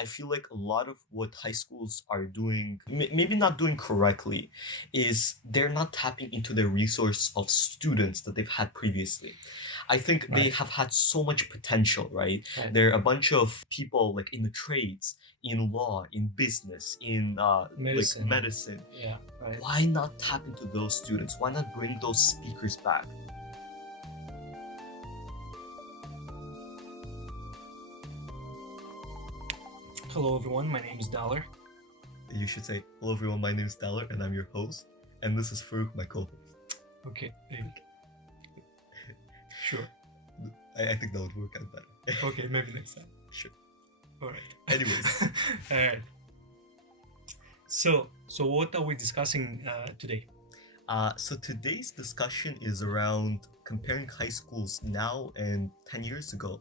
I feel like a lot of what high schools are doing, maybe not doing correctly, is they're not tapping into the resource of students that they've had previously. I think they Right. have had so much potential, right? Right. There are a bunch of people like in the trades, in law, in business, in like Medicine. medicine. Yeah. Right. Why not tap into those students? Why not bring those speakers back? Hello, everyone. My name is Daler. You should say, hello everyone, my name is Daler and I'm your host. And this is Farrukh, my co-host. Okay. Sure. I think that would work out better. Okay, maybe next time. Sure. All right. Anyways. All right. So what are we discussing today? So today's discussion is around comparing high schools now and 10 years ago.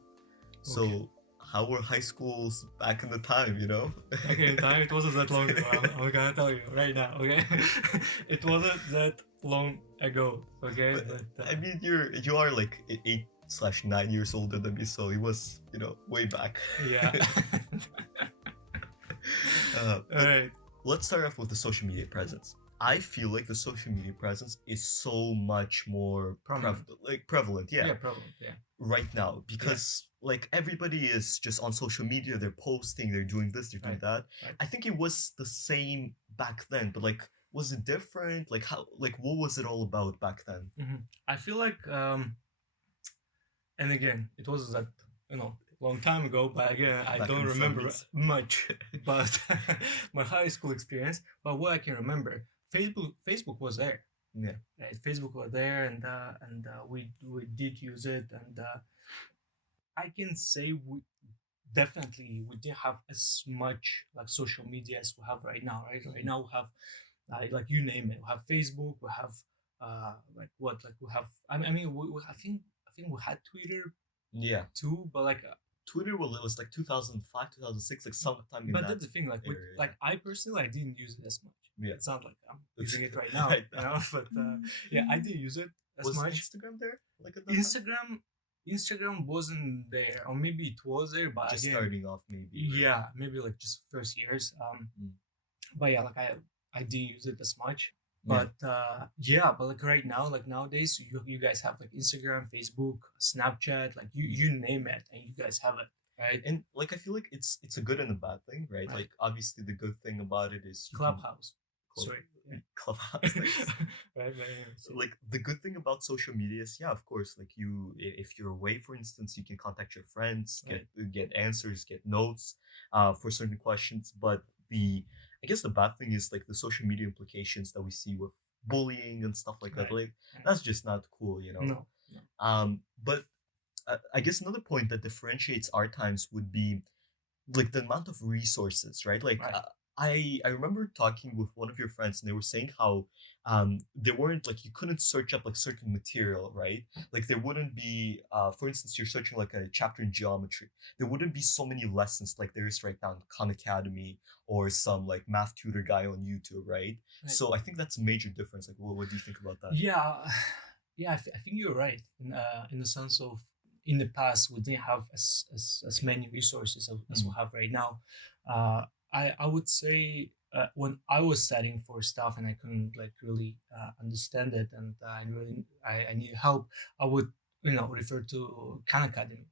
So Okay. how were high schools back in the time, you know? Okay, in time it wasn't that long ago. I'm gonna tell you right now. Okay, it wasn't that long ago. Okay, but, I mean, you are like 8/9 years older than me, so it was, you know, way back. yeah. All right. Let's start off with the social media presence. I feel like the social media presence is so much more Prominent. prevalent, yeah, Prevalent. Yeah. right now because like everybody is just on social media. They're posting, they're doing this, they're doing that. Right. I think it was the same back then, but like, was it different? Like how? Like what was it all about back then? I feel like, and again, it was that long time ago, but again, I Back don't in the remember 70s. much. But my high school experience. But what I can remember, Facebook was there. Yeah. Right? Facebook was there, and we did use it, and I can say we didn't have as much like social media as we have right now. Right, right now we have like you name it. We have Facebook. We have like what like we have. I mean, I think we had Twitter Yeah. too, but like Twitter was like 2005, 2006, like sometime in but that. that's the thing, like with, area, like I personally I didn't use it as much. Yeah. It's not like I'm using it right now, Right you know. But yeah, I didn't use it as was much. Instagram there? Like at that time? Instagram wasn't there, or maybe it was there, but Just again, starting off, maybe. yeah, maybe like just first years. But yeah, like I didn't use it as much. But yeah, but like right now, like nowadays, you guys have like Instagram, Facebook, Snapchat, like you name it, and you guys have it, right? And like I feel like it's a good and a bad thing, right? Right. Like obviously the good thing about it is Clubhouse. Sorry. Clubhouse. Right. So like the good thing about social media is, yeah, of course, like if you're away, for instance, you can contact your friends, get answers, get notes for certain questions. But I guess the bad thing is like the social media implications that we see with bullying and stuff like that. Like that's just not cool, you know. No. But I guess another point that differentiates our times would be like the amount of resources, right? Like I remember talking with one of your friends, and they were saying how there weren't like you couldn't search up like certain material, right? Like there wouldn't be, for instance, you're searching like a chapter in geometry. There wouldn't be so many lessons like there is right now in Khan Academy or some like math tutor guy on YouTube, right? So I think that's a major difference. Like, what do you think about that? Yeah, I think you're right in the sense of in the past we didn't have as many resources as we have right now. I would say when I was studying for stuff and I couldn't like really understand it, and I need help, I would refer to Khan Academy.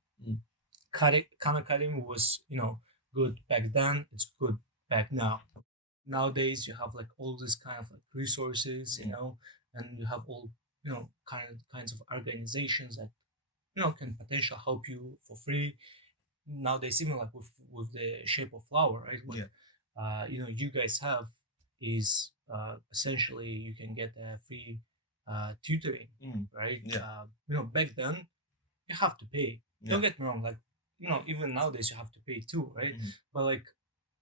Khan Academy was good back then. It's good back now. Nowadays you have like all these kind of like resources, and you have all kinds of organizations that can potentially help you for free nowadays, even like with the shape of flower, right? What you guys have is essentially you can get a free tutoring, right? Back then you have to pay. Don't get me wrong, like even nowadays you have to pay too, right? But like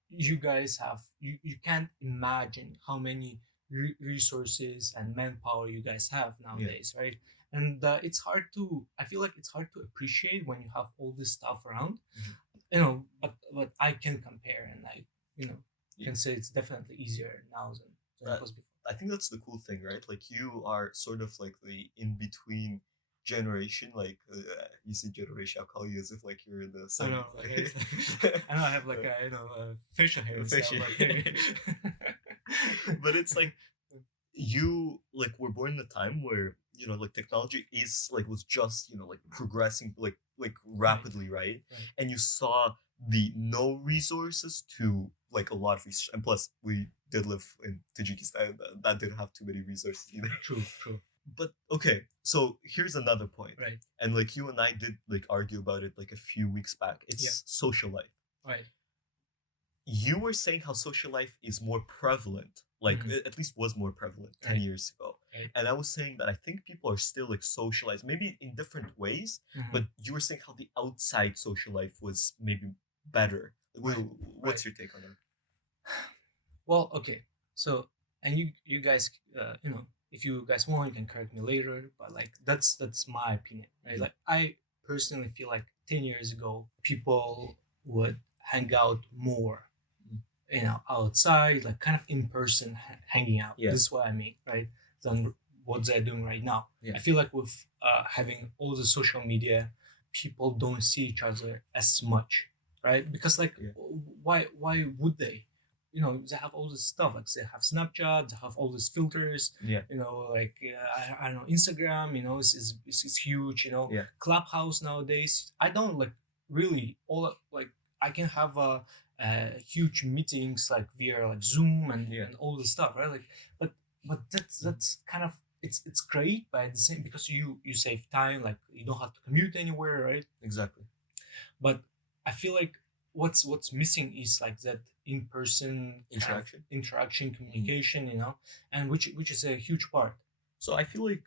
you guys have you can't imagine how many resources and manpower you guys have nowadays, right? And it's hard to I feel like it's hard to appreciate when you have all this stuff around, but I can compare, and I can say it's definitely easier now than it was before. I think that's the cool thing, right? Like you are sort of like the in between generation, like you see generation, I'll call you as if like you're in the I know, 70s. I know I have like a facial hair and stuff, Facial- but hey. But it's like you like were born in a time where like technology is like was just like progressing like rapidly, right? Right. And you saw the no resources to like a lot of resources, and plus we did live in Tajikistan that didn't have too many resources either. True. But okay, so here's another point, Right. and like you and I did like argue about it like a few weeks back. It's social life. Right. You were saying how social life is more prevalent, like at least was more prevalent 10 years ago. Right. And I was saying that I think people are still like socialized, maybe in different ways, but you were saying how the outside social life was maybe better. What's your take on that? Well, okay. So, and you guys, if you guys want, you can correct me later. But like that's my opinion, right? Like I personally feel like 10 years ago, people would hang out more, outside, like kind of in person hanging out. Yeah. This is what I mean, right? Than what they're doing right now. Yeah. I feel like with having all the social media, people don't see each other as much, right? Because like, why would they? They have all this stuff. Like they have Snapchat, they have all these filters. Yeah. Like I don't know, Instagram. Is huge. Yeah. Clubhouse nowadays. I don't like really all like I can have huge meetings like via like Zoom and all this stuff, right? Like, but that's kind of it's great, but at the same because you save time, like you don't have to commute anywhere, right? Exactly. But I feel like what's missing is like that in-person interaction, communication, and which is a huge part. So I feel like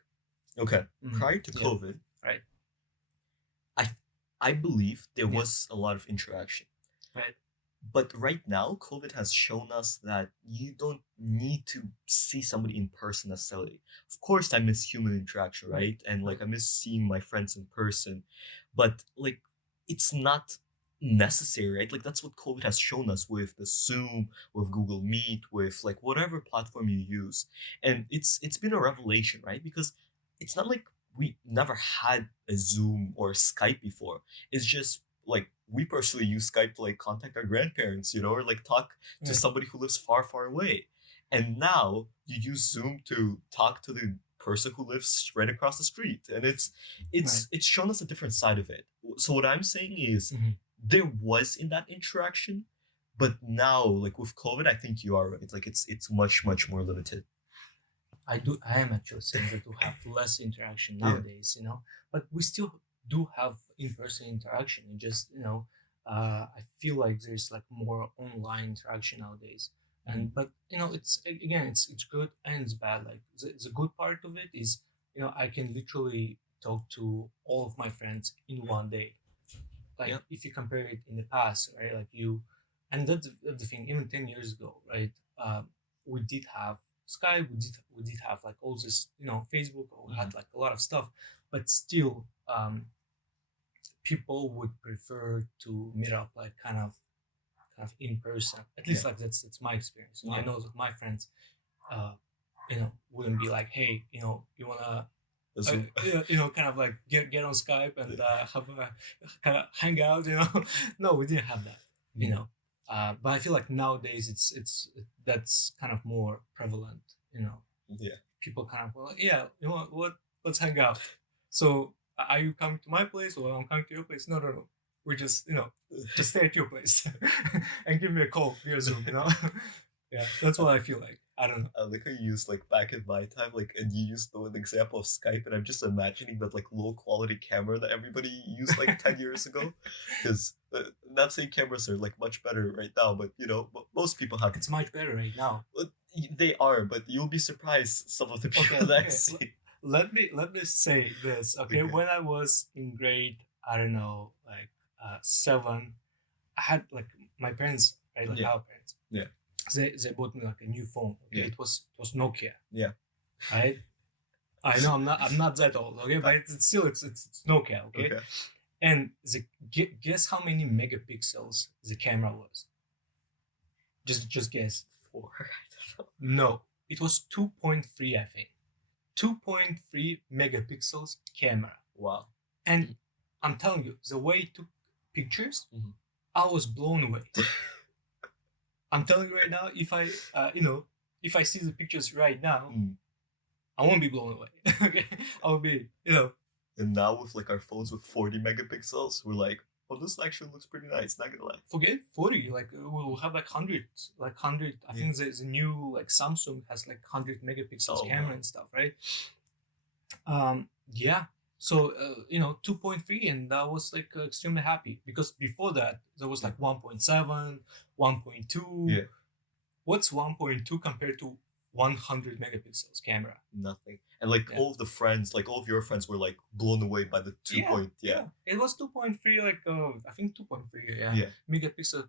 prior to COVID, right? I believe there was a lot of interaction. Right. But right now, COVID has shown us that you don't need to see somebody in person necessarily. Of course, I miss human interaction, right? And like I miss seeing my friends in person, but like it's not necessary, right? Like that's what COVID has shown us with the Zoom, with Google Meet, with like whatever platform you use. And it's been a revelation, right? Because it's not like we never had a Zoom or Skype before. It's just like we personally use Skype to like contact our grandparents, or like talk to somebody who lives far, far away. And now you use Zoom to talk to the person who lives right across the street. And it's shown us a different side of it. So what I'm saying is there was in that interaction, but now like with COVID, I think you are right. Like it's much, much more limited. I am actually saying that we have less interaction nowadays, but we still do have in-person interaction. And just, I feel like there's like more online interaction nowadays. And, but, it's good and it's bad. Like the good part of it is, I can literally talk to all of my friends in one day. Like if you compare it in the past, right? Like and that's the thing, even 10 years ago, right? We did have Skype, we did have like all this, Facebook, we had like a lot of stuff, but still, people would prefer to meet up like kind of in person. At least like that's my experience. I know that my friends, wouldn't be like, hey, you wanna, kind of like get on Skype and have a kind of hang out. No, we didn't have that. But I feel like nowadays it's that's kind of more prevalent. People kind of well, you know what? Let's hang out. So are you coming to my place or I'm coming to your place? No. We just just stay at your place and give me a call via Zoom. Yeah, that's what I feel like. I don't know. I like how you used like back in my time, like, and you used the example of Skype, and I'm just imagining that like low quality camera that everybody used like 10 years ago, because not saying cameras are like much better right now, but most people have. It's much better right now. They are, but you'll be surprised some of the people that I see. Let me say this, okay? When I was in grade, I don't know, like 7, I had like my parents, right? Like our parents. Yeah. They bought me like a new phone. Okay, it was Nokia. Yeah. Right. I know I'm not that old. Okay, but it's Nokia. Okay. And guess how many megapixels the camera was? Just guess. 4. No, it was 2.3. I think 2.3 megapixels camera. Wow. And I'm telling you, the way he took pictures, Mhm. I was blown away. I'm telling you right now, if I, if I see the pictures right now, Mm. I won't be blown away. Okay, I'll be, And now with like our phones with 40 megapixels, we're like, oh, this actually looks pretty nice. Not gonna lie. forget 40. Like we'll have like 100, like 100. I think the new like Samsung has like 100 megapixels camera and stuff, right? Yeah. So 2.3, and that was like extremely happy, because before that there was like 1.7, 1.2. Yeah. What's 1.2 compared to 100 megapixels camera? Nothing. And like all of the friends, like all of your friends were like blown away by the 2. It was 2.3, like I think 2.3, megapixel,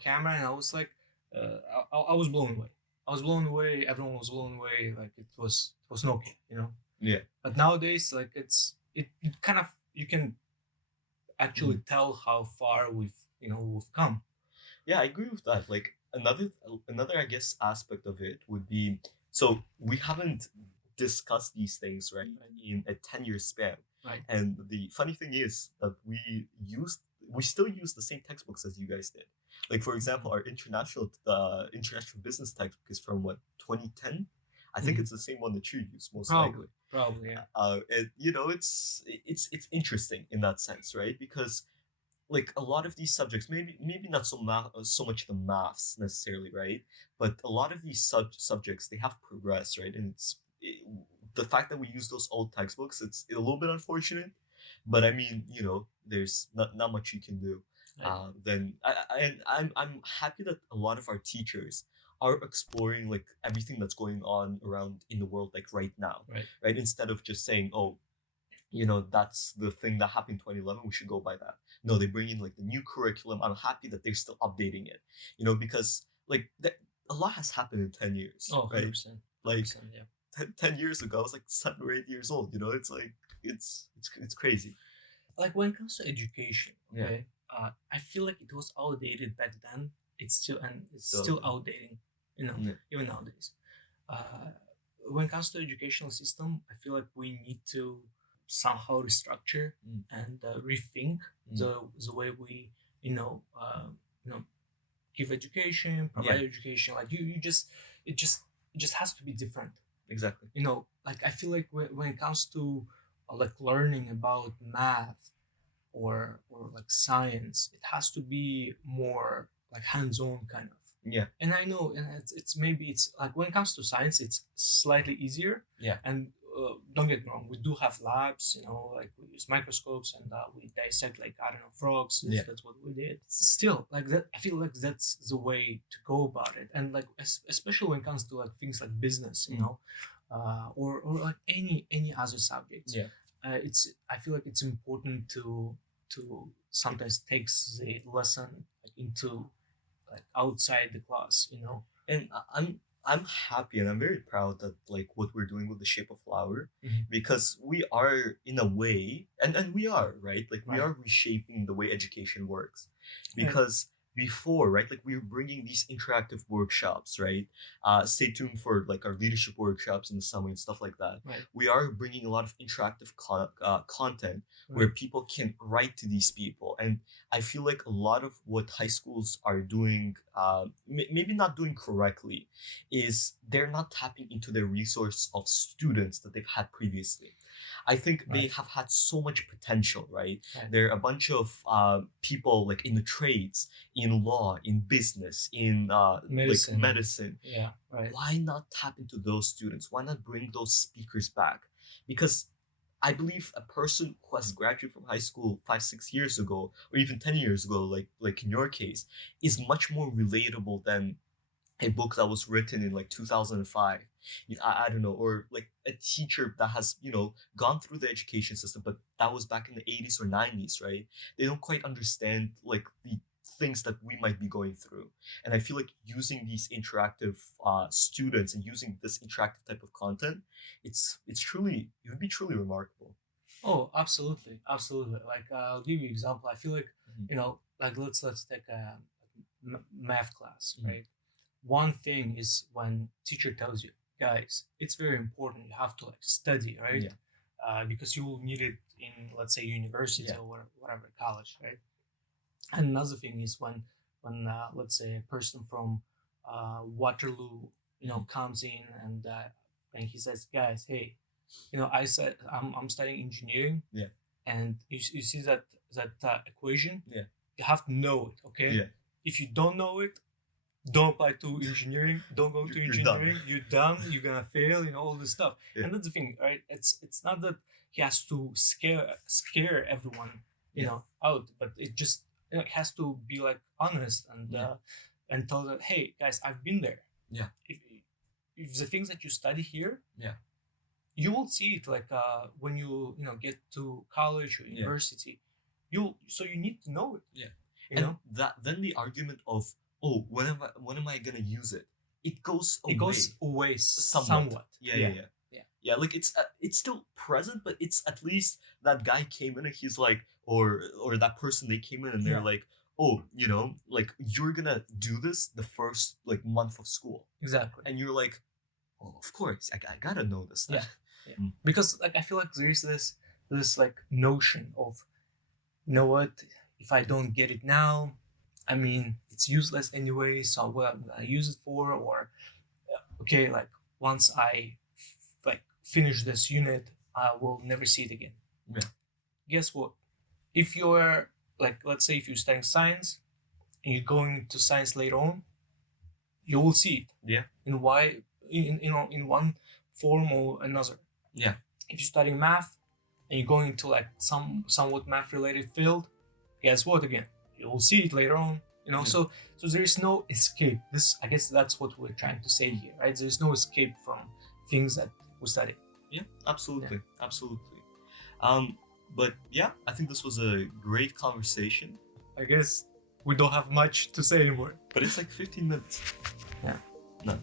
camera, and I was like, I was blown away. I was blown away. Everyone was blown away. Like it was Nokia, Yeah. But nowadays, like it kind of, you can actually tell how far we've come. Yeah, I agree with that. Like another I guess aspect of it would be, so we haven't discussed these things right in a 10-year span. Right. And the funny thing is that we still use the same textbooks as you guys did. Like for example, our international business textbook is from what, 2010? I think it's the same one that you use most likely. Probably, yeah. It's interesting in that sense, right? Because like a lot of these subjects, maybe not so much the maths necessarily, right? But a lot of these subjects, they have progressed, right? And the fact that we use those old textbooks, it's a little bit unfortunate. But I mean, there's not much you can do. Right. Then I'm happy that a lot of our teachers are exploring like everything that's going on around in the world, like right now, right? Instead of just saying, oh, that's the thing that happened in 2011, we should go by that. No, they bring in like the new curriculum. I'm happy that they're still updating it, because like a lot has happened in 10 years. Oh, 100%. Right? 100%, like yeah. 10 years ago, I was like 7 or 8 years old. It's like, it's crazy. Like when it comes to education, okay, I feel like it was outdated back then. It's still outdating, even nowadays. When it comes to educational system, I feel like we need to somehow restructure and rethink the way we give education, provide education. Like it just has to be different. Exactly. Like I feel like when it comes to like learning about math or like science, it has to be more like hands-on kind of. Yeah. And I know, and it's like when it comes to science, it's slightly easier. Yeah. And don't get me wrong, we do have labs, like we use microscopes and we dissect, like, I don't know, frogs. That's what we did. Still, like that, I feel like that's the way to go about it. And like, especially when it comes to like things like business, or like any other subjects. Yeah. I feel like it's important to sometimes take the lesson like into like outside the class, And I'm happy and I'm very proud that like what we're doing with the Shape of Flower, because we are in a way, and we are, right? Like we are reshaping the way education works, because before, right, like we were bringing these interactive workshops, right? Stay tuned for like our leadership workshops in the summer and stuff like that. We are bringing a lot of interactive content where people can write to these people. And I feel like a lot of what high schools are doing, maybe not doing correctly, is they're not tapping into the resource of students that they've had previously. I think they have had so much potential, right? There are a bunch of people like in the trades, in law, in business, in medicine. Like medicine. Yeah, right. Why not tap into those students? Why not bring those speakers back? Because I believe a person who has graduated from high school 5-6 years ago, or even 10 years ago, like in your case, is much more relatable than a book that was written in like 2005. I don't know, or like a teacher that has, gone through the education system, but that was back in the 80s or 90s, right? They don't quite understand like the things that we might be going through. And I feel like using these interactive students and using this interactive type of content, it would be truly remarkable. Oh, absolutely. Like I'll give you an example. I feel like, like let's take a math class, right? One thing is when teacher tells you, guys, it's very important, you have to like study, right? because you will need it in, let's say, university Yeah. or whatever college, right? And another thing is when let's say a person from Waterloo, comes in and he says, guys, hey, I said I'm studying engineering, Yeah. and you see that equation, Yeah. you have to know it, okay? Yeah. If you don't know it, don't apply to engineering, don't go to You're engineering, done. you're done, you're gonna fail, all this stuff. Yeah. And that's the thing, right? It's not that he has to scare everyone, out, but it just it has to be like honest and tell them, hey guys, I've been there. Yeah. If the things that you study here, Yeah, you will see it like when you get to college or university, you need to know it. Yeah. You know, that then the argument of, oh, when am I gonna use it? It goes away. it goes away somewhat. Yeah, like it's still present, but it's at least that guy came in and he's like, or that person, they came in and they're Yeah. like, oh, like you're gonna do this the first like month of school, Exactly. and you're like, oh, of course, I gotta know this stuff. Yeah. Because like I feel like there is this like notion of, you know what, if I don't get it now, I mean it's useless anyway, so what I'm gonna use it for? Or okay, like once I like finish this unit, I will never see it again. Yeah. Guess what? If you're like, let's say if you're studying science and you're going to science later on, you will see it. Yeah. In in one form or another. Yeah. If you're studying math and you're going to like somewhat math related field, guess what? Again, you will see it later on. Yeah. So there is no escape. I guess that's what we're trying to say here, right? There is no escape from things that we study. Yeah, absolutely. But yeah, I think this was a great conversation. I guess we don't have much to say anymore. But it's like 15 minutes. Yeah. No.